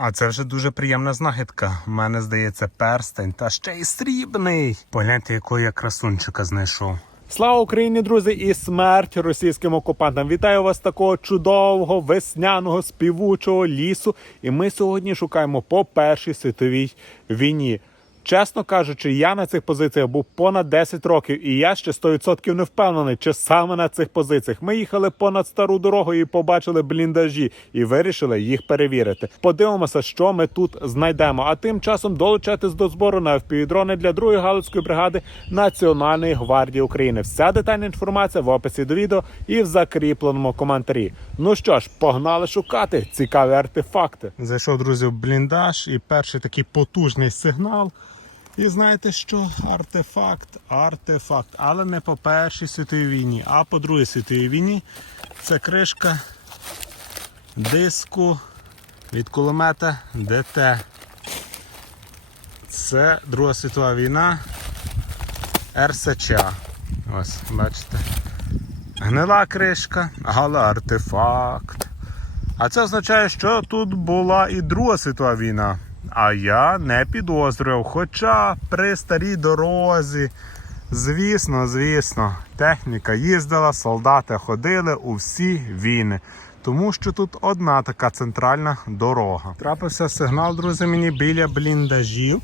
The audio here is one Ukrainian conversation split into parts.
А це вже дуже приємна знахідка. У мене здається перстень, та ще й срібний. Погляньте, якого я красунчика знайшов. Слава Україні, друзі, і смерть російським окупантам! Вітаю вас такого чудового весняного співучого лісу. І ми сьогодні шукаємо по першій світовій війні. Чесно кажучи, я на цих позиціях був понад 10 років, і я ще 100% не впевнений, чи саме на цих позиціях. Ми їхали понад стару дорогу і побачили бліндажі, і вирішили їх перевірити. Подивимося, що ми тут знайдемо. А тим часом долучайтесь до збору на FPV-дрони для другої галузької бригади Національної гвардії України. Вся детальна інформація в описі до відео і в закріпленому коментарі. Ну що ж, погнали шукати цікаві артефакти. Зайшов, друзі, в бліндаж і перший такий потужний сигнал. І знаєте що? Артефакт, артефакт. Але не по першій світовій війні, а по другій світовій війні. Це кришка диску від кулемета ДТ. Це Друга світова війна РСЧ. Ось, бачите. Гнила кришка, але артефакт. А це означає, що тут була і Друга світова війна. А я не підозрював. Хоча при старій дорозі, звісно, звісно, техніка їздила, солдати ходили у всі війни. Тому що тут одна така центральна дорога. Трапився сигнал, друзі, мені біля бліндажів.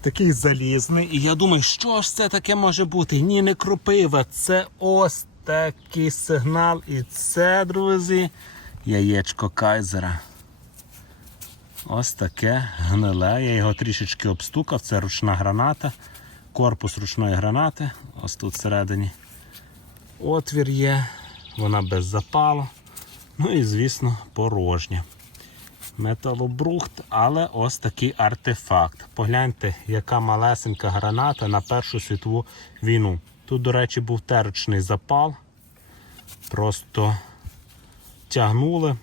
Такий залізний. І я думаю, що ж це таке може бути? Ні, не кропива. Це ось такий сигнал. І це, друзі, яєчко Кайзера. Ось таке гниле. Я його трішечки обстукав. Це ручна граната, корпус ручної гранати. Ось тут всередині отвір є, вона без запалу. Ну і, звісно, порожня. Металобрухт, але ось такий артефакт. Погляньте, яка малесенька граната на Першу світову війну. Тут, до речі, був терочний запал. Просто тягнули,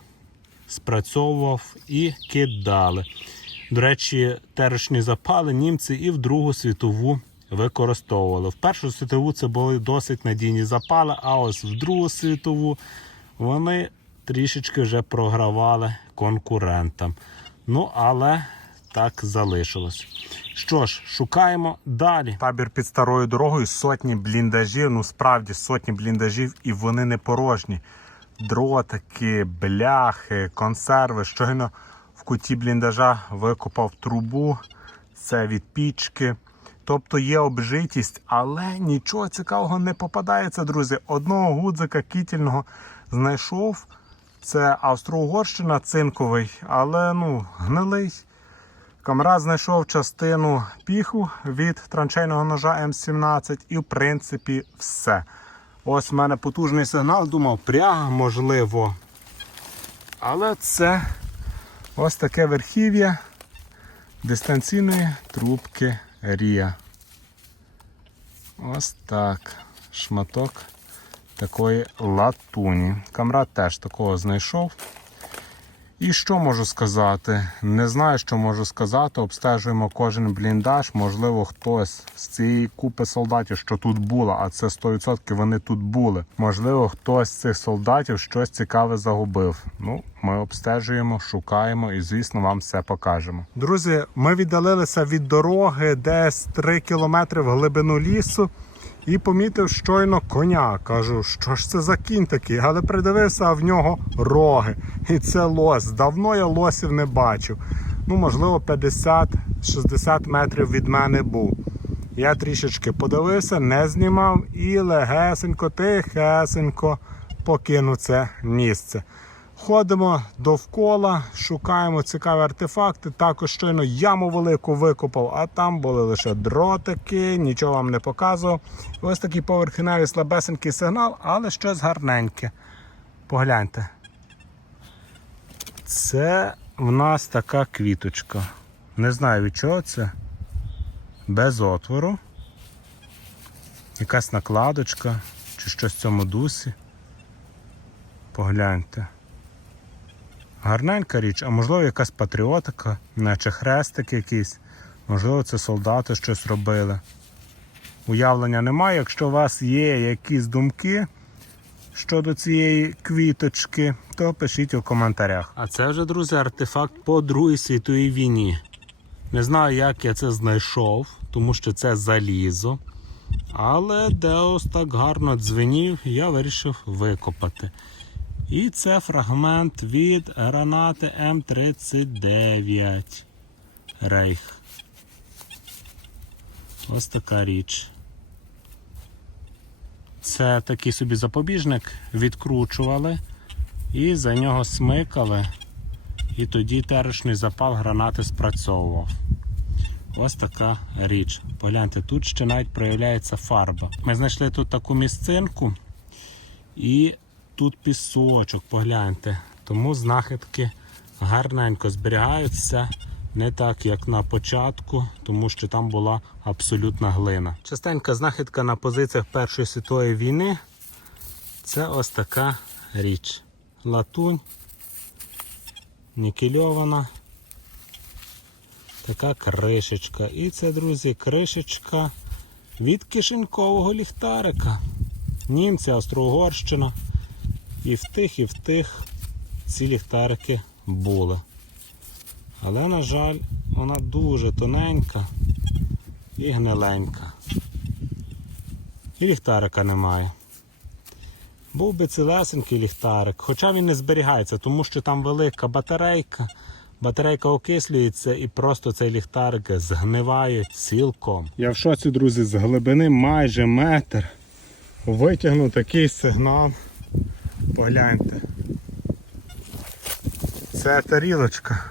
спрацьовував і кидали. До речі, терочні запали німці і в Другу світову використовували. В Першу світову це були досить надійні запали, а ось в Другу світову вони трішечки вже програвали конкурентам. Ну, але так залишилось. Що ж, шукаємо далі. Табір під старою дорогою, сотні бліндажів, ну справді сотні бліндажів, і вони не порожні. Дротики, бляхи, консерви. Щойно в куті бліндажа викопав трубу, це від пічки. Тобто є обжитість, але нічого цікавого не попадається, друзі. Одного гудзика кітільного знайшов. Це Австро-Угорщина цинковий, але ну, гнилий. Камрад знайшов частину піху від траншейного ножа М17 і, в принципі, все. Ось в мене потужний сигнал, думав, пряга, можливо. Але це ось таке верхів'я дистанційної трубки Рія. Ось так. Шматок такої латуні. Камрад теж такого знайшов. І що можу сказати? Не знаю, що можу сказати. Обстежуємо кожен бліндаж. Можливо, хтось з цієї купи солдатів, що тут було, а це 100% вони тут були. Можливо, хтось з цих солдатів щось цікаве загубив. Ну, ми обстежуємо, шукаємо і, звісно, вам все покажемо. Друзі, ми віддалилися від дороги десь 3 кілометри в глибину лісу. І помітив щойно коня. Кажу, що ж це за кінь такий, але придивився, а в нього роги. І це лось. Давно я лосів не бачив. Ну, можливо, 50-60 метрів від мене був. Я трішечки подивився, не знімав і легесенько, тихесенько покинув це місце. Ходимо довкола, шукаємо цікаві артефакти. Також щойно яму велику викопав, а там були лише дротики, нічого вам не показував. Ось такий поверхневий слабесенький сигнал, але щось гарненьке. Погляньте. Це в нас така квіточка. Не знаю від чого це. Без отвору. Якась накладочка чи щось в цьому дусі. Погляньте. Гарненька річ, а можливо якась патріотика, наче хрестик якийсь, можливо, це солдати щось робили. Уявлення немає. Якщо у вас є якісь думки, щодо цієї квіточки, то пишіть у коментарях. А це вже, друзі, артефакт по Другій світовій війні. Не знаю, як я це знайшов, тому що це залізо. Але де ось так гарно дзвенів, я вирішив викопати. І це фрагмент від гранати М39 Рейх. Ось така річ. Це такий собі запобіжник, відкручували і за нього смикали, і тоді терочний запал гранати спрацьовував. Ось така річ. Погляньте, тут ще навіть проявляється фарба. Ми знайшли тут таку місцинку і тут пісочок, погляньте. Тому знахідки гарненько зберігаються. Не так, як на початку, тому що там була абсолютна глина. Частенька знахідка на позиціях Першої світової війни це ось така річ. Латунь, нікельована, така кришечка. І це, друзі, кришечка від кишенькового ліхтарика. Німці, Австро-Угорщина. І в тих, і в тих ці ліхтарики були. Але, на жаль, вона дуже тоненька і гниленька. І ліхтарика немає. Був би цілесенький ліхтарик, хоча він не зберігається, тому що там велика батарейка. Батарейка окислюється і просто цей ліхтарик згниває цілком. Я в шоці, друзі, з глибини майже метр. Витягну такий сигнал. Погляньте. Це тарілочка.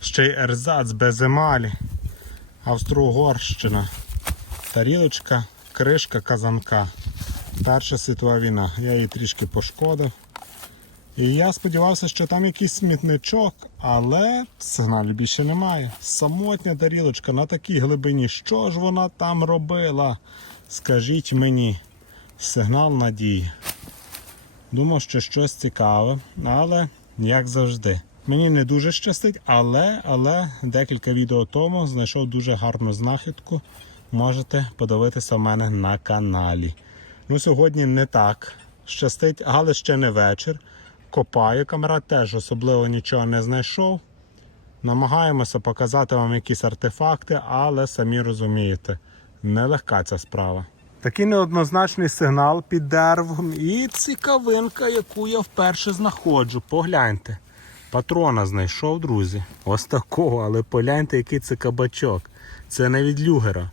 Ще й ерзац без емалі. Австро-Угорщина. Тарілочка, кришка казанка. Перша світова війна. Я її трішки пошкодив. І я сподівався, що там якийсь смітничок, але сигналів більше немає. Самотня тарілочка на такій глибині. Що ж вона там робила? Скажіть мені. Сигнал надії. Думав, що щось цікаве, але як завжди. Мені не дуже щастить, але, але декілька відео тому знайшов дуже гарну знахідку. Можете подивитися в мене на каналі. Ну, сьогодні не так щастить, але ще не вечір. Копаю, камера теж особливо нічого не знайшов. Намагаємося показати вам якісь артефакти, але самі розумієте, нелегка ця справа. Такий неоднозначний сигнал під деревом і цікавинка, яку я вперше знаходжу. Погляньте. Патрона знайшов, друзі. Ось такого, але погляньте, який це кабачок. Це не від люгера.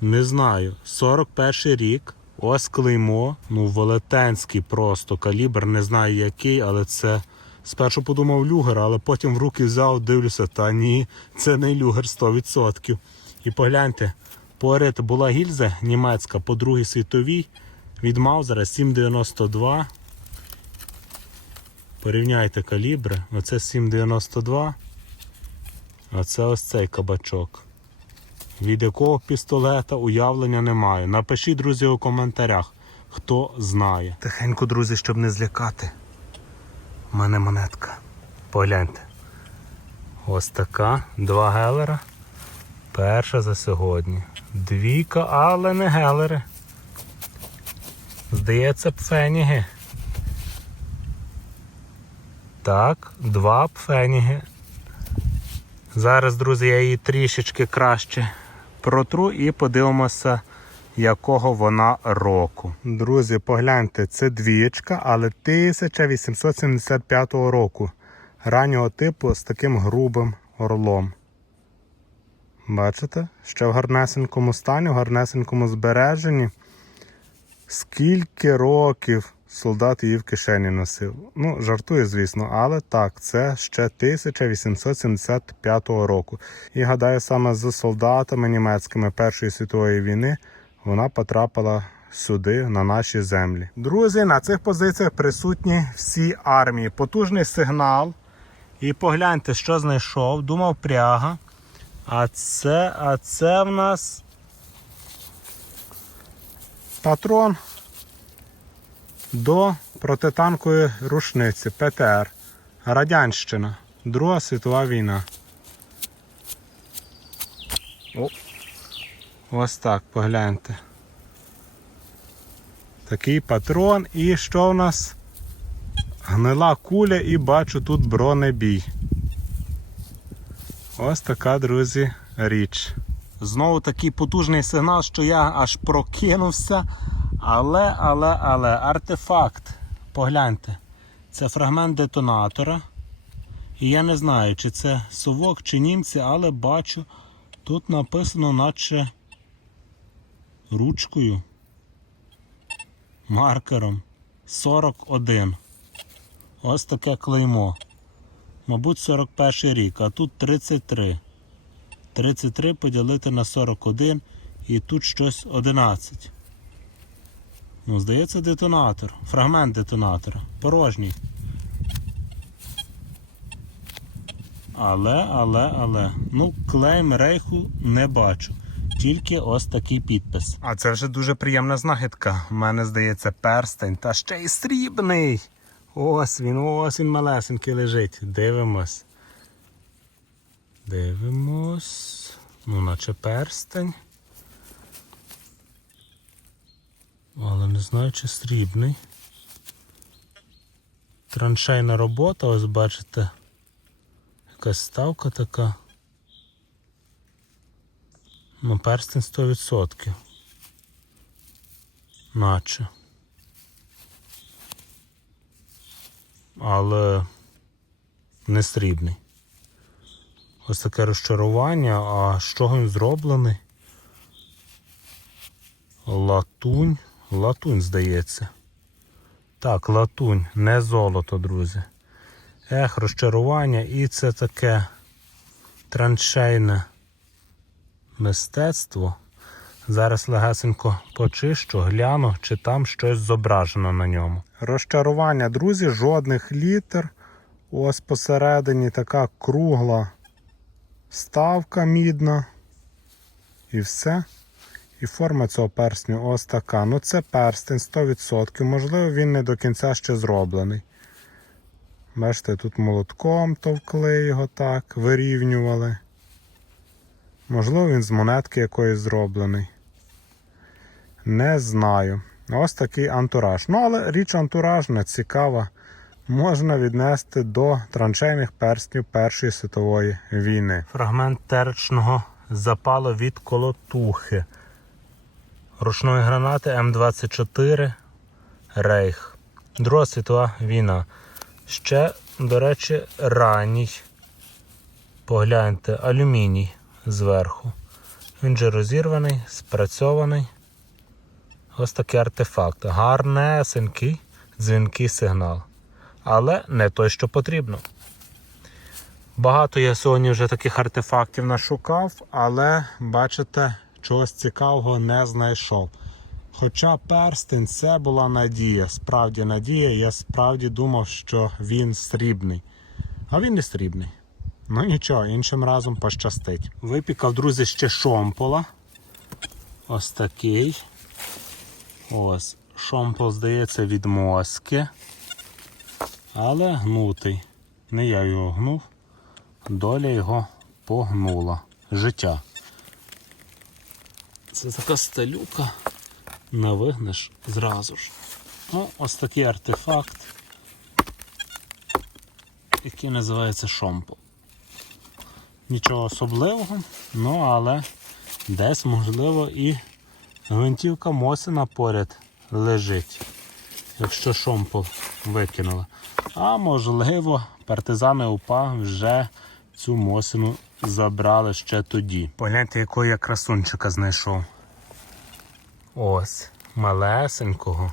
Не знаю. 41 рік. Ось клеймо. Ну, велетенський просто калібр, не знаю який, але це. Спершу подумав люгер, але потім в руки взяв, дивлюся, та ні, це не люгер 100%. І погляньте, поряд була гільза німецька по Другій світовій від Маузера 792. Порівняйте калібри. Оце 7,92. А це ось цей кабачок. Від якого пістолета уявлення немає. Напишіть, друзі, у коментарях, хто знає. Тихенько, друзі, щоб не злякати. У мене монетка. Погляньте. Ось така. Два гелера. Перша за сьогодні. Двійка, але не гелери. Здається, пфеніги. Так, два пфеніги. Зараз, друзі, я її трішечки краще протру і подивимося, якого вона року. Друзі, погляньте, це двічка, але 1875 року. Раннього типу з таким грубим орлом. Бачите? Ще в гарнесенькому стані, в гарнесенькому збереженні. Скільки років солдат її в кишені носив. Ну, жартую, звісно, але так, це ще 1875 року. І гадаю, саме з солдатами німецькими Першої світової війни вона потрапила сюди, на наші землі. Друзі, на цих позиціях присутні всі армії. Потужний сигнал. І погляньте, що знайшов. Думав пряга. А це, а це в нас патрон до протитанкової рушниці ПТР. Радянщина. Друга світова війна. О. Ось так, погляньте. Такий патрон. І що в нас? Гнила куля і бачу тут бронебій. Ось така, друзі, річ. Знову такий потужний сигнал, що я аж прокинувся. Але, але, але, артефакт. Погляньте. Це фрагмент детонатора. І я не знаю, чи це совок, чи німці, але бачу, тут написано, наче ручкою, маркером 41. Ось таке клеймо. Мабуть, 41 рік, а тут 33. 33 поділити на 41 і тут щось 11. Ну, здається, детонатор. Фрагмент детонатора. Порожній. Але, але, але. Ну, клейм рейху не бачу. Тільки ось такий підпис. А це вже дуже приємна знахідка. У мене здається перстень, та ще й срібний. Ось він, ось він малесенький лежить. Дивимось. Дивимось. Ну, наче перстень. Але не знаю, чи срібний. Траншейна робота, ось бачите. Якась ставка така. Ну, перстень 100%. Наче. Але не срібний. Ось таке розчарування. А з чого він зроблений? Латунь. Латунь, здається. Так, латунь, не золото, друзі. Ех, розчарування, і це таке траншейне мистецтво. Зараз легесенько почищу, гляну, чи там щось зображено на ньому. Розчарування, друзі, жодних літер. Ось посередині така кругла ставка мідна. І все. І форма цього перстню ось така. Ну це перстень 100%. Можливо, він не до кінця ще зроблений. Бачите, тут молотком товкли його так, вирівнювали. Можливо, він з монетки якоїсь зроблений. Не знаю. Ось такий антураж. Ну, але річ антуражна, цікава. Можна віднести до траншейних перстнів Першої світової війни. Фрагмент терчного запалу від колотухи. Ручної гранати М24 Рейх. Друга світова війна. Ще, до речі, ранній. Погляньте, алюміній зверху. Він же розірваний, спрацьований. Ось такий артефакт. Гарнесенький дзвінкий сигнал. Але не той, що потрібно. Багато я сьогодні вже таких артефактів нашукав, але бачите, чогось цікавого не знайшов. Хоча перстень це була надія, справді надія, я справді думав, що він срібний. А він не срібний. Ну нічого, іншим разом пощастить. Випікав, друзі, ще шомпола. Ось такий. Ось. Шомпол, здається, від моски. Але гнутий. Не я його гнув. Доля його погнула. Життя. Це така сталюка. Не вигнеш зразу ж. Ну, ось такий артефакт, який називається шомпол. Нічого особливого, ну але десь, можливо, і гвинтівка Мосина поряд лежить, якщо шомпол викинули. А можливо, партизани УПА вже цю Мосину забрали ще тоді. Погляньте, якого я красунчика знайшов. Ось, малесенького.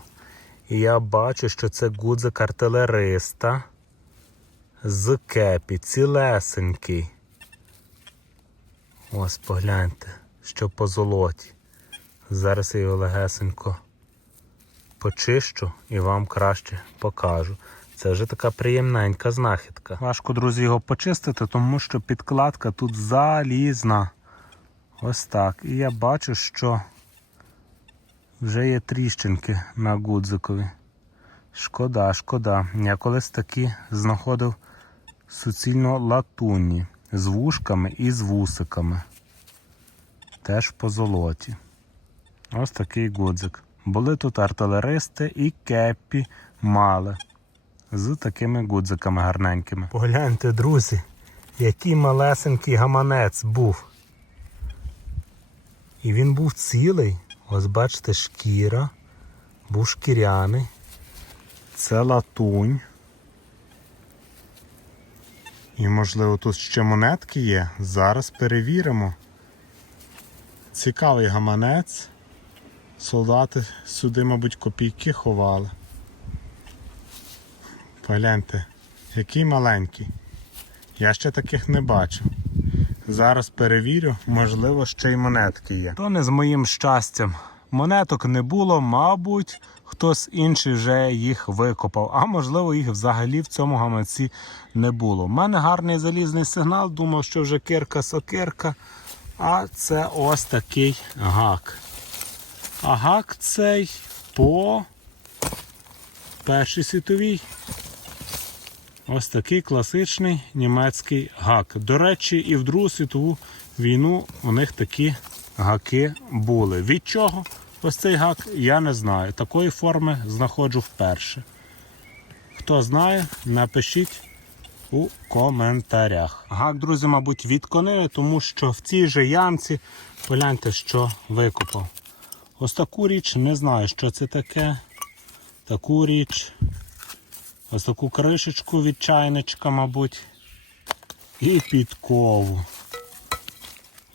І я бачу, що це гудзик артилериста з кепі, цілесенький. Ось погляньте, що по золоті. Зараз я його легесенько почищу і вам краще покажу. Це вже така приємненька знахідка. Важко, друзі, його почистити, тому що підкладка тут залізна. Ось так. І я бачу, що вже є тріщинки на гудзикові. Шкода, шкода. Я колись такі знаходив суцільно латунні з вушками і з вусиками. Теж по золоті. Ось такий гудзик. Були тут артилеристи і кеппі мали. З такими гудзиками гарненькими. Погляньте, друзі, який малесенький гаманець був. І він був цілий. Ось бачите, шкіра, був шкіряний. Це латунь. І, можливо, тут ще монетки є. Зараз перевіримо. Цікавий гаманець. Солдати сюди, мабуть, копійки ховали. Погляньте, який маленький. Я ще таких не бачив. Зараз перевірю, можливо, ще й монетки є. То не з моїм щастям. Монеток не було, мабуть, хтось інший вже їх викопав, а можливо, їх взагалі в цьому гаманці не було. У мене гарний залізний сигнал, думав, що вже кирка сокирка. А це ось такий гак. А гак цей по Першій світовій. Ось такий класичний німецький гак. До речі, і в Другу світову війну у них такі гаки були. Від чого ось цей гак, я не знаю. Такої форми знаходжу вперше. Хто знає, напишіть у коментарях. Гак, друзі, мабуть, від конини, тому що в цій же ямці погляньте, що викопав. Ось таку річ не знаю, що це таке. Таку річ. Ось таку кришечку від чайничка, мабуть. І підкову.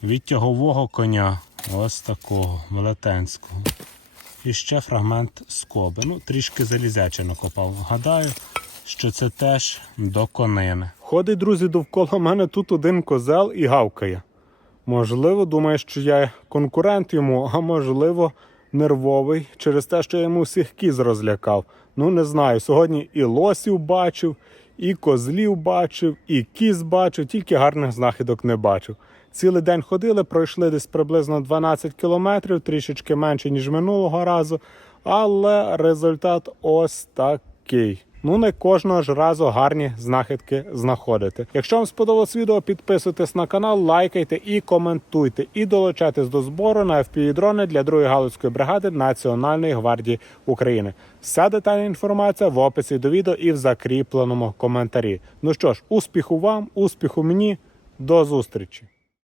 Від тягового коня. Ось такого, велетенського. І ще фрагмент скоби. Ну, трішки залізяче накопав. Гадаю, що це теж до конини. Ходить, друзі, довкола мене тут один козел і гавкає. Можливо, думає, що я конкурент йому, а можливо, нервовий через те, що я йому всіх кіз розлякав. Ну, не знаю. Сьогодні і лосів бачив, і козлів бачив, і кіз бачив, тільки гарних знахідок не бачив. Цілий день ходили, пройшли десь приблизно 12 кілометрів, трішечки менше, ніж минулого разу, але результат ось такий. Ну, не кожного ж разу гарні знахідки знаходити. Якщо вам сподобалось відео, підписуйтесь на канал, лайкайте і коментуйте. І долучайтесь до збору на FPV-дрони для другої галузької бригади Національної гвардії України. Вся детальна інформація в описі до відео і в закріпленому коментарі. Ну що ж, успіху вам, успіху мені, до зустрічі!